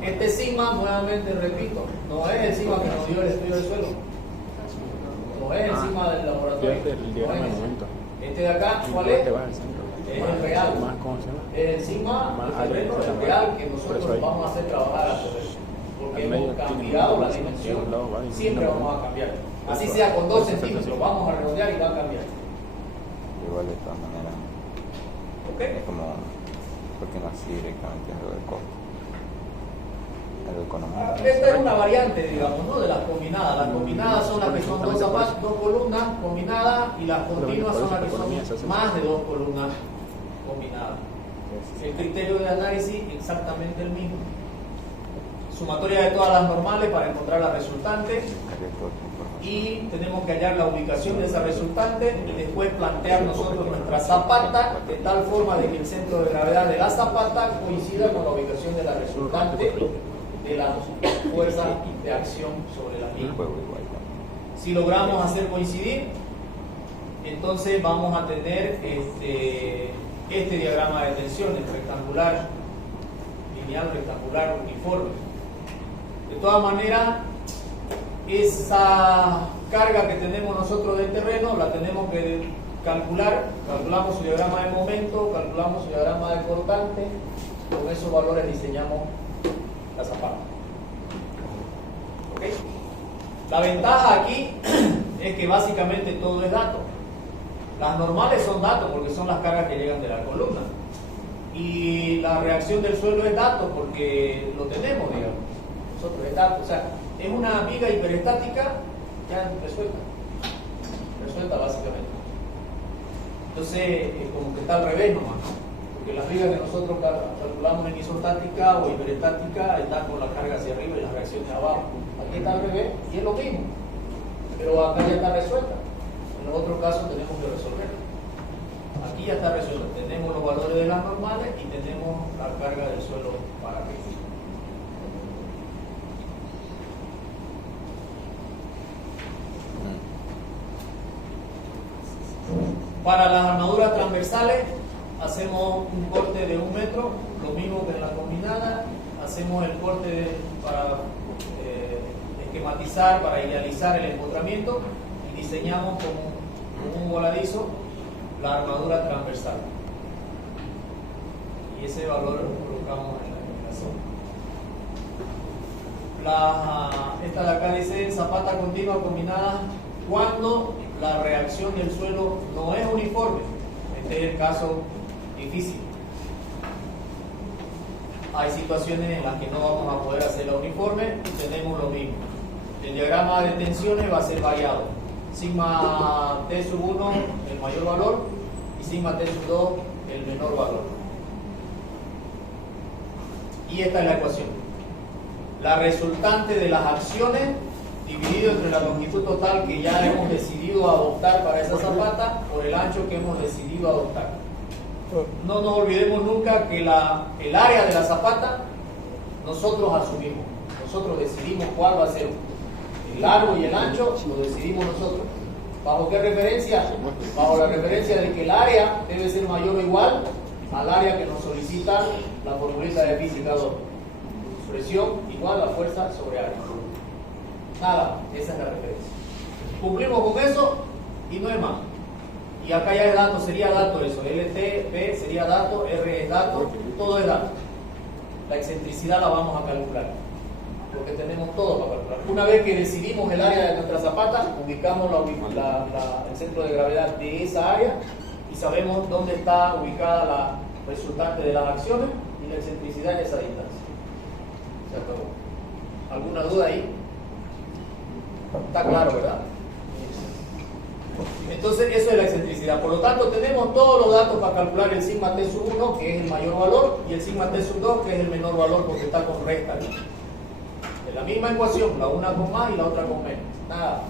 Este sigma, nuevamente repito, no es el sigma que nos dio el estudio del suelo, no es el sigma del laboratorio, no es Este de acá, ¿cuál es? Te vas al centro. Es el real. Más, ¿cómo se llama? Es el sigma, Más el terreno, alto, el real que por eso nosotros ahí. vamos a hacer trabajar a terreno. Porque Al medio hemos tiene cambiado un la lado, dimensión. un lado va y Siempre un lado vamos a va. cambiar. Así Eso, sea con 2 eso, centímetros, eso. vamos a redondear y va a cambiar. Igual de todas maneras, ¿Ok? es como, porque no así directamente es lo del costo. Es lo económico. Esta es una variante, digamos, ¿no? De las combinadas. Las combinadas son las que son dos columnas combinadas y las continuas son las que son más de 2 columnas combinadas. El criterio de análisis exactamente el mismo. Sumatoria de todas las normales para encontrar la resultante y tenemos que hallar la ubicación de esa resultante y después plantear nosotros nuestra zapata de tal forma de que el centro de gravedad de la zapata coincida con la ubicación de la resultante de la fuerza de acción sobre la misma. Si logramos hacer coincidir, entonces vamos a tener este diagrama de tensiones rectangular, lineal, rectangular, uniforme. De todas maneras, esa carga que tenemos nosotros del terreno la tenemos que calcular. Calculamos su diagrama de momento, calculamos su diagrama de cortante. Con esos valores diseñamos la zapata. ¿Ok? La ventaja aquí es que básicamente todo es dato. Las normales son datos porque son las cargas que llegan de la columna. Y la reacción del suelo es dato porque lo tenemos, digamos. Nosotros es dato. O sea, es una viga hiperestática ya resuelta básicamente. Entonces, como que está al revés nomás. Porque las vigas que nosotros calculamos en isostática o hiperestática están con la carga hacia arriba y las reacciones abajo. Aquí está al revés y es lo mismo. Pero acá ya está resuelta. En los otros casos tenemos que resolver. Aquí ya está resuelto. Tenemos los valores de las normales y tenemos la carga del suelo para arriba. Para las armaduras transversales hacemos un corte de 1 metro, lo mismo que en la combinada. Hacemos el corte para esquematizar, para idealizar el empotramiento y diseñamos con un voladizo la armadura transversal. Y ese valor lo colocamos en la iluminación. Esta de acá dice zapata continua combinada cuando la reacción del suelo no es uniforme. Este es el caso difícil. Hay situaciones en las que no vamos a poder hacerla uniforme y tenemos lo mismo. El diagrama de tensiones va a ser variado. Sigma T sub 1 el mayor valor y sigma T sub 2 el menor valor. Y esta es la ecuación. La resultante de las acciones dividido entre la longitud total que ya hemos decidido adoptar para esa zapata por el ancho que hemos decidido adoptar. No nos olvidemos nunca que el área de la zapata nosotros asumimos. Nosotros decidimos cuál va a ser. El largo y el ancho lo decidimos nosotros. ¿Bajo qué referencia? Bajo la referencia de que el área debe ser mayor o igual al área que nos solicita la formulita de física 2. Presión igual a fuerza sobre área. Nada, esa es la referencia. Cumplimos con eso y no es más. Y acá ya es dato, sería dato eso. LT, P sería dato, R es dato, todo es dato. La excentricidad la vamos a calcular. Porque tenemos todo para calcular. Una vez que decidimos el área de nuestra zapata, ubicamos el centro de gravedad de esa área y sabemos dónde está ubicada la resultante de las acciones y la excentricidad en esa distancia. Se acabó. ¿Alguna duda ahí? Está claro, ¿verdad? Entonces, eso es la excentricidad. Por lo tanto, tenemos todos los datos para calcular el sigma T sub 1, que es el mayor valor, y el sigma T sub 2, que es el menor valor porque está con recta. Es la misma ecuación, la una con más y la otra con menos. Nada.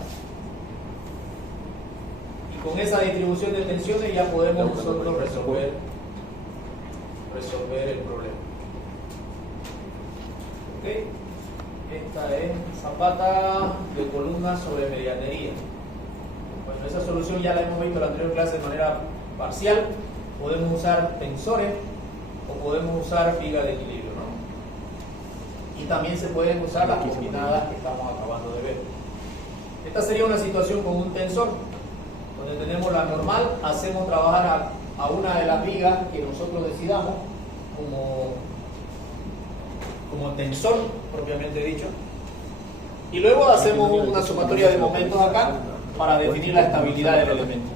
Y con esa distribución de tensiones ya podemos nosotros resolver el problema. ¿Ok? Esta es zapata de columna sobre medianería. Bueno, esa solución ya la hemos visto en la anterior clase de manera parcial. Podemos usar tensores o podemos usar viga de equilibrio, ¿no? Y también se pueden usar las combinadas que estamos acabando de ver. Esta sería una situación con un tensor. Donde tenemos la normal, hacemos trabajar a una de las vigas que nosotros decidamos como tensor, propiamente dicho. Y luego hacemos una sumatoria de momentos acá para definir la estabilidad del elemento.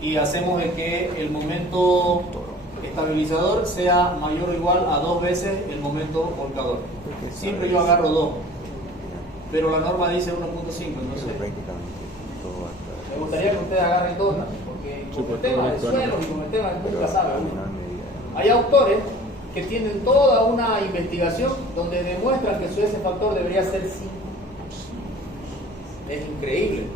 Y hacemos de que el momento estabilizador sea mayor o igual a 2 veces el momento volcador. Siempre yo agarro 2, pero la norma dice 1.5, entonces me gustaría que ustedes agarren 2, porque con el tema de suelo y con el tema de nunca sabe uno. Hay autores que tienen toda una investigación donde demuestran que su S factor debería ser 5. Es increíble.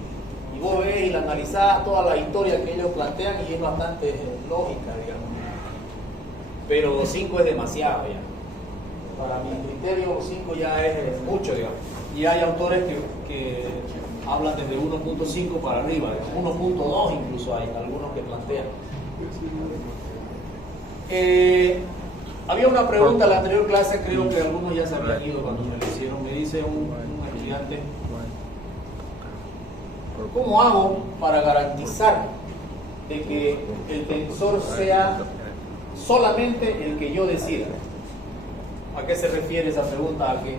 Y vos ves y la analizás toda la historia que ellos plantean y es bastante lógica, digamos. Pero 5 es demasiado ya. Para mi criterio 5 ya es mucho, digamos. Y hay autores que hablan desde 1.5 para arriba, 1.2 incluso hay algunos que plantean. Había una pregunta en la anterior clase, creo que algunos ya se habían ido cuando me lo hicieron. Me dice un estudiante: ¿cómo hago para garantizar de que el tensor sea solamente el que yo decida? ¿A qué se refiere esa pregunta? A que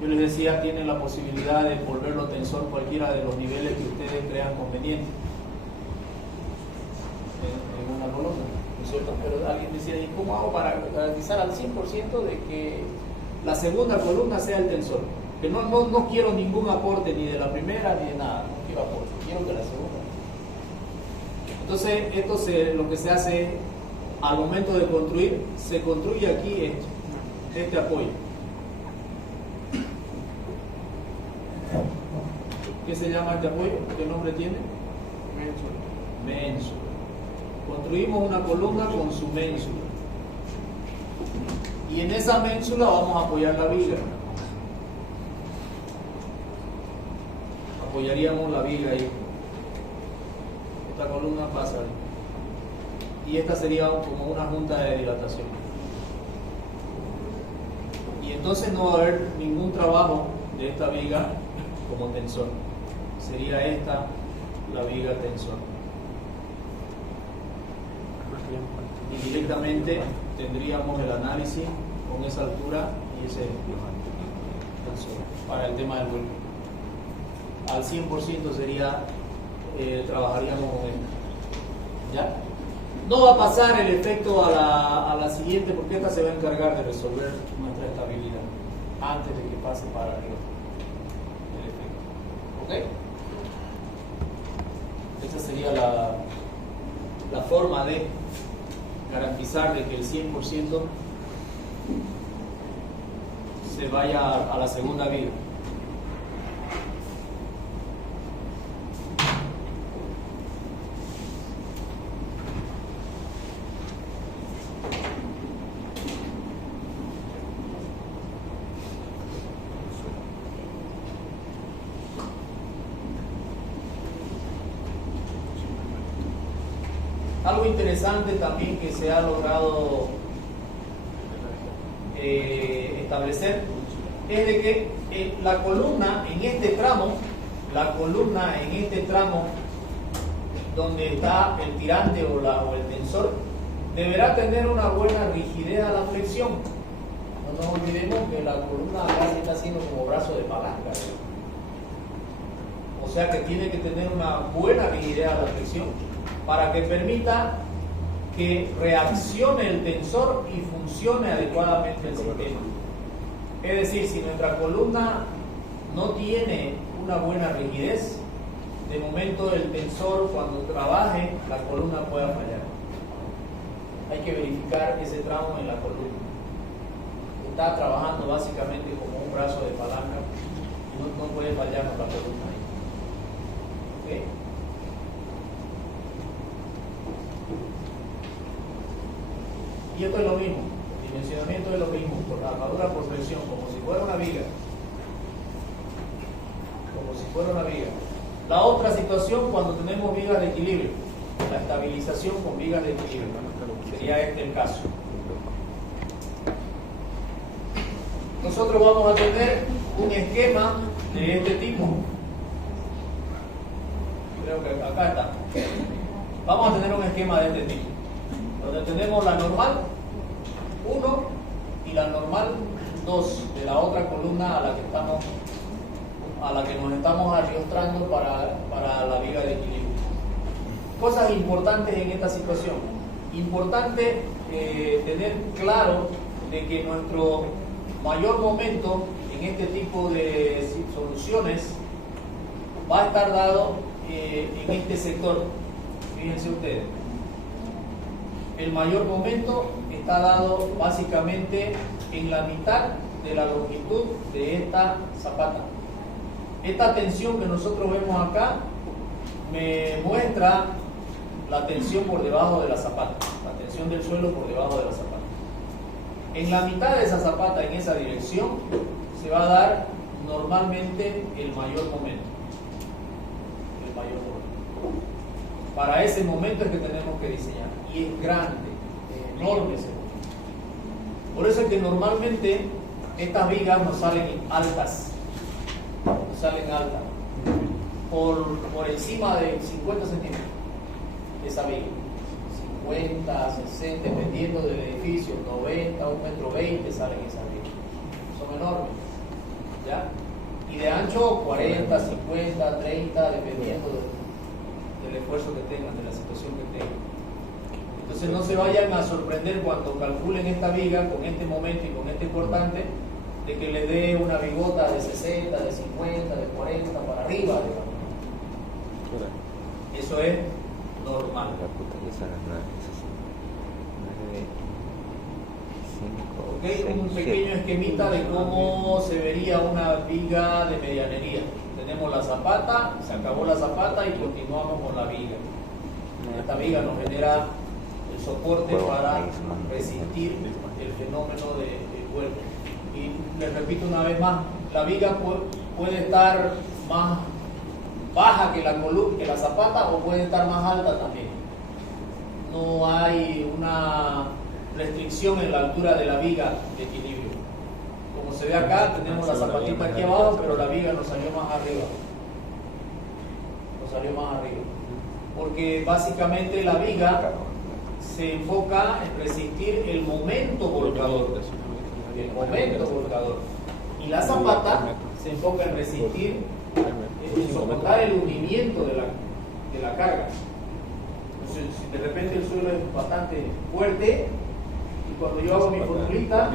yo les decía, tienen la posibilidad de volverlo tensor cualquiera de los niveles que ustedes crean convenientes en una columna, ¿no es cierto? Pero alguien decía, ¿y cómo hago para garantizar al 100% de que la segunda columna sea el tensor? Que no quiero ningún aporte ni de la primera ni de nada, no quiero aporte, quiero que la segunda. Entonces, lo que se hace al momento de construir, se construye aquí este apoyo. ¿Qué se llama este apoyo? ¿Qué nombre tiene? Ménsula. Construimos una columna con su ménsula. Y en esa ménsula vamos a apoyar la viga. Apoyaríamos la viga ahí. Esta columna pasa ahí. Y esta sería como una junta de dilatación. Y entonces no va a haber ningún trabajo de esta viga como tensor. Sería esta la viga tensor. Y directamente tendríamos el análisis con esa altura y ese tensor para el tema del vuelo. Al 100% sería, trabajaríamos con él. ¿Ya? No va a pasar el efecto a la siguiente, porque esta se va a encargar de resolver nuestra estabilidad antes de que pase para arriba el efecto. ¿Ok? Esta sería la forma de garantizar de que el 100% se vaya a la segunda viga. Algo interesante también que se ha logrado establecer es de que la columna en este tramo donde está el tirante o el tensor deberá tener una buena rigidez a la flexión. No nos olvidemos que la columna casi está haciendo como brazo de palanca, o sea que tiene que tener una buena rigidez a la flexión para que permita que reaccione el tensor y funcione adecuadamente el sistema. Es decir, si nuestra columna no tiene una buena rigidez, de momento el tensor, cuando trabaje, la columna pueda fallar. Hay que verificar ese tramo en la columna. Está trabajando básicamente como un brazo de palanca y no puede fallarnos la columna ahí. ¿Okay? Y esto es lo mismo, el dimensionamiento es lo mismo, por la armadura por presión, como si fuera una viga. La otra situación, cuando tenemos vigas de equilibrio, la estabilización con vigas de equilibrio, sería este el caso. Nosotros vamos a tener un esquema de este tipo. creo que acá está. Vamos a tener un esquema de este tipo, donde tenemos la normal 1 y la normal 2 de la otra columna a la que nos estamos arrastrando para la viga de equilibrio. Cosas importantes en esta situación. Importante tener claro de que nuestro mayor momento en este tipo de soluciones va a estar dado en este sector. Fíjense ustedes, el mayor momento está dado básicamente en la mitad de la longitud de esta zapata. Esta tensión que nosotros vemos acá me muestra la tensión por debajo de la zapata, la tensión del suelo por debajo de la zapata. En la mitad de esa zapata, en esa dirección, se va a dar normalmente el mayor momento. El mayor momento. Para ese momento es que tenemos que diseñar. Y es grande, es enorme ese momento. Por eso es que normalmente estas vigas nos salen altas. Nos salen altas. Por encima de 50 centímetros. Esa viga. 50, 60, dependiendo del edificio, 90, 1,20 metros salen esas vigas. Son enormes. ¿Ya? Y de ancho 40, 50, 30, dependiendo del esfuerzo que tengan, de la situación que tengan. Entonces no se vayan a sorprender cuando calculen esta viga con este momento y con este cortante, de que le dé una bigota de 60, de 50, de 40 para arriba, digamos. Eso es normal. Okay, un pequeño esquemita de cómo se vería una viga de medianería. Tenemos la zapata, se acabó la zapata y continuamos con la viga. Esta viga nos genera el soporte para resistir el fenómeno del cuerpo. Y les repito una vez más, la viga puede estar más baja que la zapata o puede estar más alta también. No hay una restricción en la altura de la viga de equilibrio. Como se ve acá, tenemos la zapatita aquí abajo, pero la viga nos salió más arriba. Nos salió más arriba. Porque básicamente la viga se enfoca en resistir el momento volcador. El momento volcador. Y la zapata se enfoca en resistir, en soportar el hundimiento de la carga. Entonces, si de repente el suelo es bastante fuerte, y cuando yo hago mi formulita,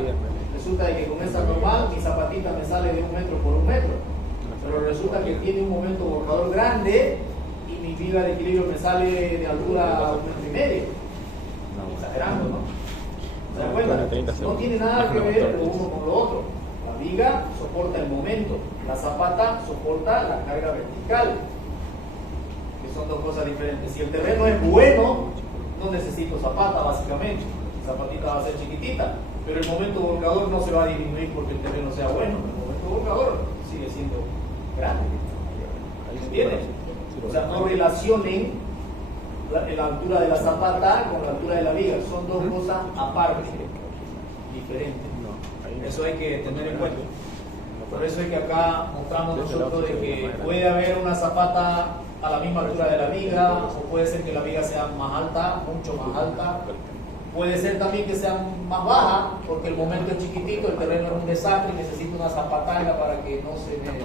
resulta que con esta normal mi zapatita me sale de 1 metro por 1 metro, pero resulta que tiene un momento volcador grande y mi viga de equilibrio me sale de altura a 1,5 metros. Exagerando, ¿no? ¿Se dan cuenta? No tiene nada que ver lo uno con lo otro. La viga soporta el momento, la zapata soporta la carga vertical, que son dos cosas diferentes. Si el terreno es bueno, no necesito zapata básicamente. La zapatita va a ser chiquitita, pero el momento volcador no se va a disminuir porque el terreno sea bueno. El momento volcador sigue siendo grande. ¿Entienden? O sea, no relacionen la altura de la zapata con la altura de la viga. Son dos cosas aparte, diferentes. Eso hay que tener en cuenta. Por eso es que acá mostramos nosotros de que puede haber una zapata a la misma altura de la viga, o puede ser que la viga sea más alta, mucho más alta. Puede ser también que sea más baja, porque el momento es chiquitito, el terreno es un desastre y necesito una zapatanga para que no se me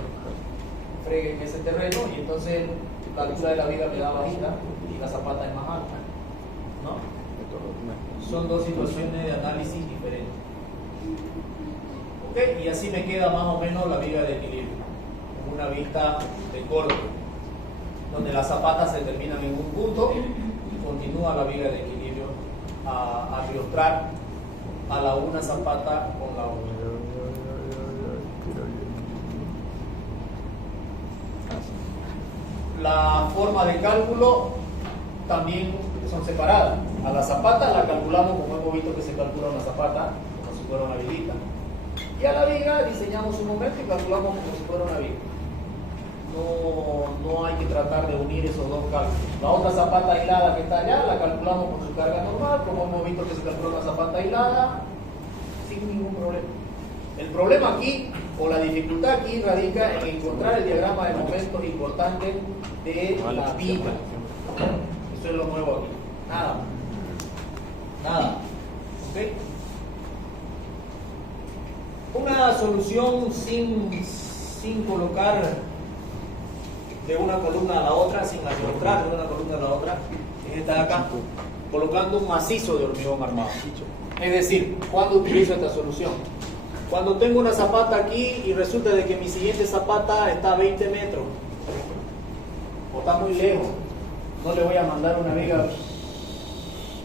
fregue en ese terreno, y entonces la altura de la viga me da bajita y la zapata es más alta, ¿no? Son dos situaciones de análisis diferentes. ¿Ok? Y así me queda más o menos la viga de equilibrio, una vista de corte, donde las zapatas se terminan en un punto y continúa la viga de equilibrio a riostrar a la una zapata con la otra. La forma de cálculo también son separadas. A la zapata la calculamos como hemos visto que se calcula una zapata, como si fuera una viguita. Y a la viga diseñamos un momento y calculamos como si fuera una viga. No hay que tratar de unir esos dos cálculos. La otra zapata aislada que está allá la calculamos con su carga normal, como hemos visto que se calcula una zapata aislada sin ningún problema. El problema aquí, o la dificultad aquí, radica en encontrar el diagrama de momentos importante de la viga. Eso es lo nuevo aquí. Nada. Nada. ¿Ok? Una solución sin colocar de una columna a la otra, sin arrastrar de una columna a la otra, es esta de acá, colocando un macizo de hormigón armado. Es decir, ¿cuándo utilizo esta solución? Cuando tengo una zapata aquí y resulta de que mi siguiente zapata está a 20 metros o está muy lejos, no le voy a mandar una viga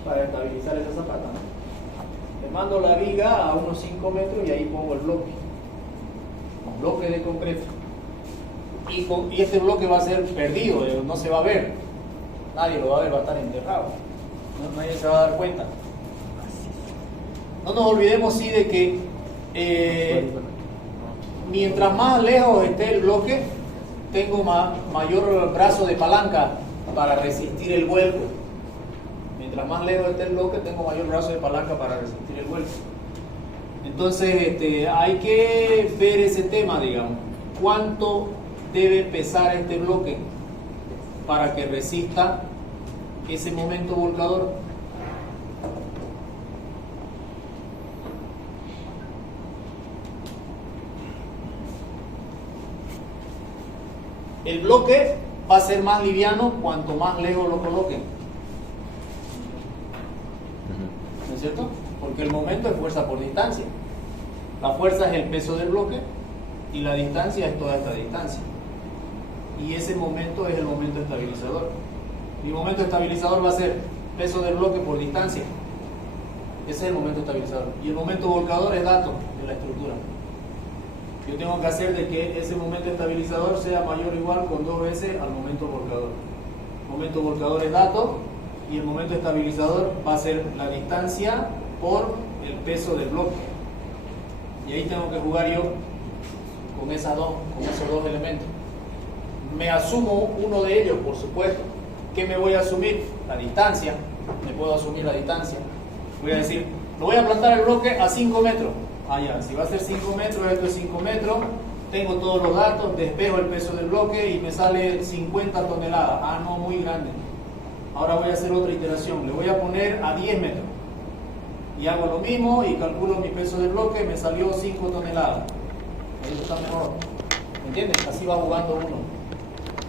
para estabilizar esa zapata, ¿no? Le mando la viga a unos 5 metros y ahí pongo el bloque, un bloque de concreto. Y este bloque va a ser perdido, no se va a ver, nadie lo va a ver, va a estar enterrado, nadie se va a dar cuenta. No nos olvidemos sí de que mientras más lejos esté el bloque, tengo mayor brazo de palanca para resistir el vuelco. Mientras más lejos esté el bloque, tengo mayor brazo de palanca para resistir el vuelco. Entonces hay que ver ese tema, digamos, cuánto debe pesar este bloque para que resista ese momento volcador. El bloque va a ser más liviano cuanto más lejos lo coloquen. ¿No es cierto? Porque el momento es fuerza por distancia. La fuerza es el peso del bloque y la distancia es toda esta distancia. Y ese momento es el momento estabilizador. Mi momento estabilizador va a ser peso del bloque por distancia. Ese es el momento estabilizador. Y el momento volcador es dato de la estructura. Yo tengo que hacer de que ese momento estabilizador sea mayor o igual con 2 veces al momento volcador. El momento volcador es dato y el momento estabilizador va a ser la distancia por el peso del bloque. Y ahí tengo que jugar yo con esos dos elementos. Me asumo uno de ellos, por supuesto. ¿Qué me voy a asumir? La distancia. Me puedo asumir la distancia. Voy a decir, lo voy a plantar el bloque a 5 metros. Ah, ya, si va a ser 5 metros, esto es 5 metros. Tengo todos los datos, despejo el peso del bloque y me sale 50 toneladas. Ah, no, muy grande. Ahora voy a hacer otra iteración. Le voy a poner a 10 metros. Y hago lo mismo y calculo mi peso del bloque, me salió 5 toneladas. Esto está mejor. ¿Me entiendes? Así va jugando uno.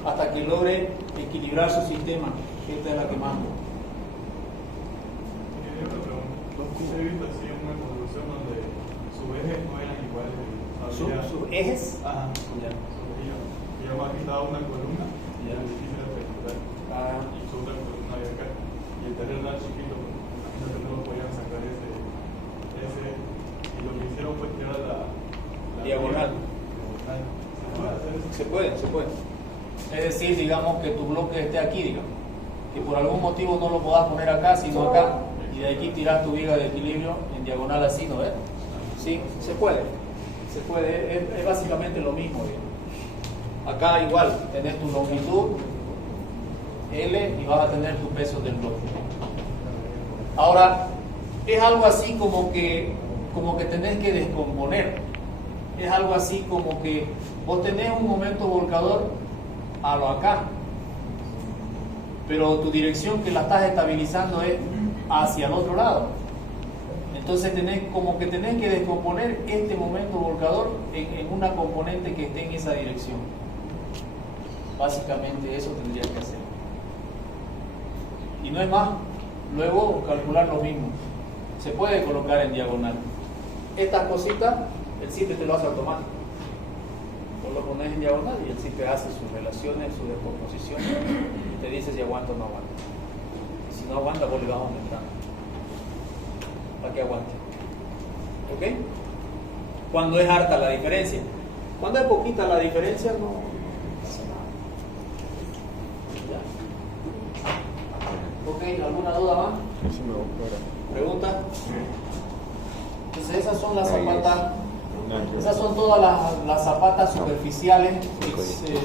Hasta que logre equilibrar su sistema. Esta es la que mando. He visto así una construcción donde sus ejes no eran iguales. ¿Sus ejes? Ajá. Ya. Y yo aquí estaba una columna y era difícil de ejecutar. Y su otra columna de acá. Y el terreno era chiquito, imagínate no podían sacar ese. Y lo que hicieron fue tirar la diagonal. Se puede. Es decir, digamos que tu bloque esté aquí, digamos. Que por algún motivo no lo puedas poner acá, sino acá. Y de aquí tiras tu viga de equilibrio en diagonal así, ¿no ves? Sí, se puede. Es básicamente lo mismo, digamos. Acá igual, tenés tu longitud L y vas a tener tu peso del bloque. Ahora, es algo así como que tenés que descomponer. Es algo así como que vos tenés un momento volcador a lo acá, pero tu dirección que la estás estabilizando es hacia el otro lado. Entonces tenés que descomponer este momento volcador en una componente que esté en esa dirección. Básicamente eso tendrías que hacer. Y no es más, luego calcular lo mismo. Se puede colocar en diagonal. Estas cositas, el CIPE te lo hace automático. Vos lo pones en diagonal y el CIPE hace sus relaciones, sus descomposiciones y te dice si aguanta o no aguanta. Y si no aguanta, vos le vas aumentando para que aguante. ¿Ok? Cuando es harta la diferencia. Cuando es poquita la diferencia, no pasa nada. ¿Ya? ¿Ok? ¿Alguna duda más? ¿Pregunta? Entonces esas son las zapatas. Esas son todas las zapatas superficiales.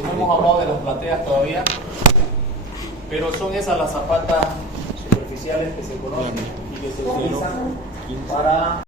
No hemos hablado de las plateas todavía, pero son esas las zapatas superficiales que se conocen y que se utilizan para